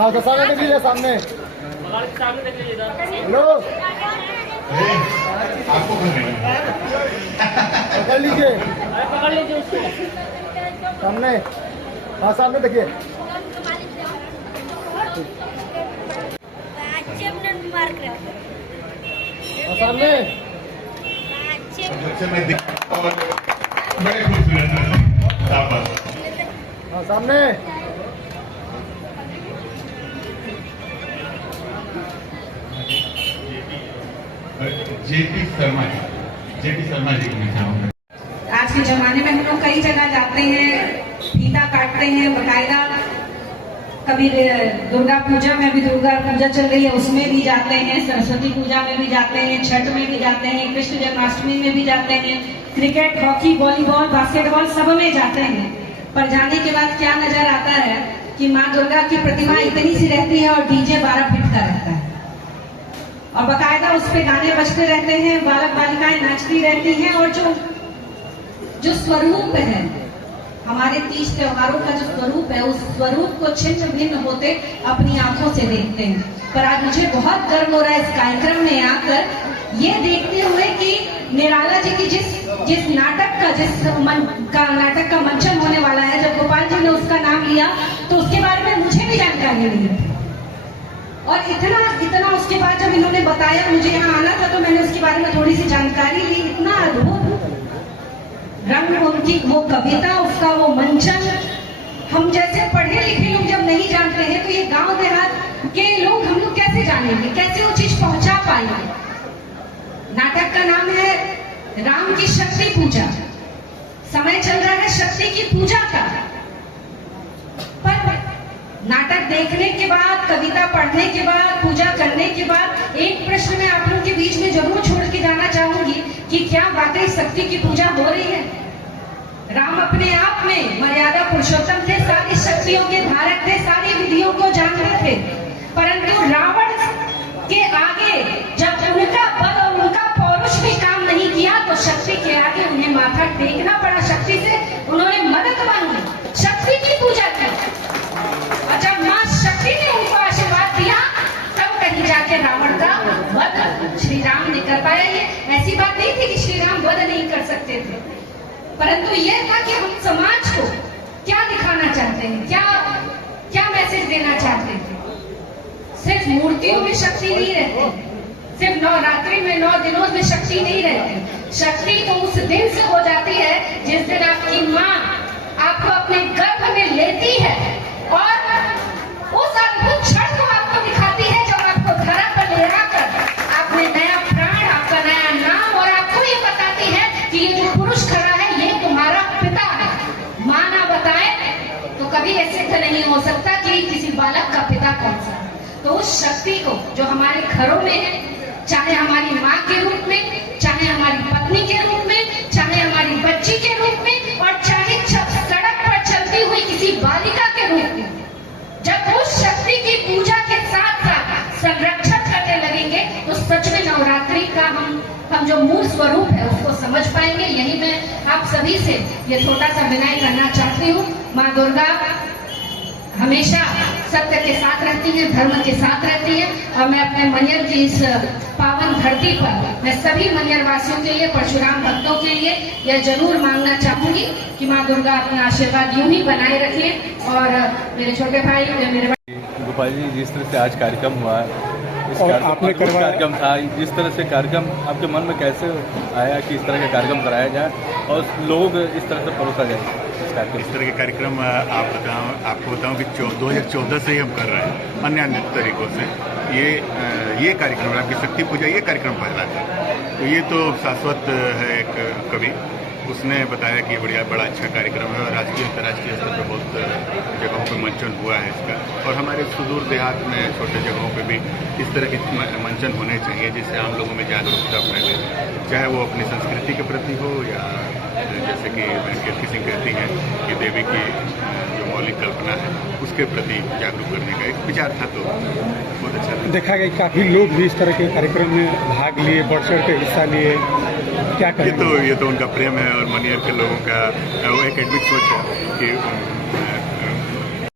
हाँ तो सामने देख लीजिए, सामने हेलो आपको पकड़ लीजिए, सामने। हाँ सामने देखिए। हाँ सामने। बड़े खूबसूरत हाँ सामने। जेपी शर्मा जी को मैं चाहूँगा। आज के जमाने में हम लोग कई जगह जाते हैं, फीता काटते हैं बकायदा। कभी दुर्गा पूजा में, अभी दुर्गा पूजा चल रही है, उसमें भी जाते हैं, सरस्वती पूजा में भी जाते हैं, छठ में भी जाते हैं, कृष्ण जन्माष्टमी में भी जाते हैं, क्रिकेट, हॉकी, वॉलीबॉल, बास्केटबॉल सब में जाते हैं। पर जाने के बाद क्या नजर आता है कि माँ दुर्गा की प्रतिमा इतनी सी रहती है और डीजे 12 फीट का रहता है और बकायदा उस पे गाने बजते रहते हैं, बालक बालिकाएं नाचती रहती हैं और जो स्वरूप है हमारे तीज त्योहारों का, जो स्वरूप है, उस स्वरूप को छिन्न भिन्न होते अपनी आंखों से देखते हैं। पर आज मुझे बहुत गर्व हो रहा है इस कार्यक्रम में आकर ये देखते हुए कि निराला जी की जिस नाटक का नाटक का मंचन होने वाला है, जब गोपाल जी ने उसका नाम लिया तो उसके बारे में मुझे भी जानकारी मिली और इतना उसके बाद जब इन्होंने बताया, मुझे यहाँ आना था तो मैंने उसके बारे में थोड़ी सी जानकारी ली। इतना अद्भुत रंग, उनकी वो कविता, उसका वो मंचन, हम जैसे पढ़े लिखे लोग जब नहीं जानते हैं तो ये गांव देहात के लोग, हम लोग कैसे जानेंगे, कैसे वो चीज पहुंचा पाएंगे। नाटक का नाम है राम की शक्ति पूजा। समय चल रहा है शक्ति की पूजा का। पर नाटक देखने के बाद, कविता पढ़ने के बाद, पूजा करने के बाद एक प्रश्न मैं आप लोगों के बीच में जरूर छोड़ के जाना चाहूंगी कि क्या वाकई शक्ति की पूजा हो रही है। राम अपने आप में मर्यादा पुरुषोत्तम थे, सारी शक्तियों के धारक थे, सारी विधियों को जानते थे, परंतु रावण के आगे जब उनका बल और उनका पौरुष भी काम नहीं किया तो शक्ति के आगे उन्हें माथा टेकना पड़ा। शक्ति से उन्होंने मदद मांगी, शक्ति की पूजा की और जब मां शक्ति ने उनको आशीर्वाद दिया तब कहीं जाके रावण का वध श्री राम ने कर पाया। ये ऐसी बात नहीं थी कि श्री राम वध नहीं कर सकते थे, परंतु यह था कि हम समाज को क्या दिखाना चाहते हैं, क्या मैसेज देना चाहते हैं। सिर्फ मूर्तियों में शक्ति नहीं रहती, सिर्फ नवरात्रि में 9 दिनों में शक्ति नहीं रहती। शक्ति तो उस दिन से हो जाती है जिस दिन आपकी माँ आपको अपने गर्भ में लेती है और उस अद्भुत क्षण को आपको दिखाती है जब आपको धरा पर ले आकर आपने नया प्राण, आपका नया नाम और आपको ये बताती है कि ये जो पुरुष खड़ा है ये तुम्हारा पिता है। माँ ना बताए तो कभी ये सिद्ध नहीं हो सकता कि किसी बालक का पिता कौन सा है। तो उस शक्ति को जो हमारे घरों में है, चाहे हमारी माँ के रूप में, चाहे हमारी पत्नी के रूप में, चाहे हमारी बच्ची के रूप में और चाहे सड़क पर चलती हुई किसी बालिका के रूप में, जब उस शक्ति की पूजा के साथ साथ संरक्षण करने लगेंगे तो सच में नवरात्रि का हम जो मूल स्वरूप है उसको समझ पाएंगे। यही मैं आप सभी से ये छोटा सा विनय करना चाहती हूँ। माँ दुर्गा हमेशा सत्य के साथ रहती है, धर्म के साथ रहती है और मैं अपने मनियर की इस पावन धरती पर मैं सभी मनियर वासियों के लिए, परशुराम भक्तों के लिए यह जरूर मांगना चाहूंगी कि माँ दुर्गा अपना आशीर्वाद यूं ही बनाए रखे। और मेरे छोटे भाई, मेरे गोपाल जी, जिस तरह से आज कार्यक्रम हुआ है, इस और आपने कार्यक्रम था, जिस तरह से कार्यक्रम आपके मन में कैसे आया कि इस तरह का कार्यक्रम कराया जाए और लोगों को इस तरह से परोसा जाए इस तरह के कार्यक्रम आपको बताऊं कि 2014 से ही हम कर रहे हैं अन्य तरीकों से। ये कार्यक्रम आपकी शक्ति पूजा, ये कार्यक्रम पहला था। तो ये तो शाश्वत है एक कवि, उसने बताया कि बड़ा अच्छा कार्यक्रम है और राष्ट्रीय अंतर्राष्ट्रीय स्तर पर बहुत जगहों पर मंचन हुआ है इसका। और हमारे सुदूर देहात में छोटे जगहों पे भी इस तरह के मंचन होने चाहिए जिससे आम लोगों में जागरूकता फैले, चाहे वो अपनी संस्कृति के प्रति हो या जैसे कि कीर्ति सिंह कहती हैं कि देवी की जो मौलिक कल्पना है उसके प्रति जागरूक करने का एक विचार था। तो बहुत अच्छा देखा गया काफ़ी लोग भी इस तरह के कार्यक्रम में भाग लिए, बढ़ चढ़ के हिस्सा लिए। क्या करें? ये तो उनका प्रेम है और मनियर के लोगों का वो एकेडमिक सोच है कि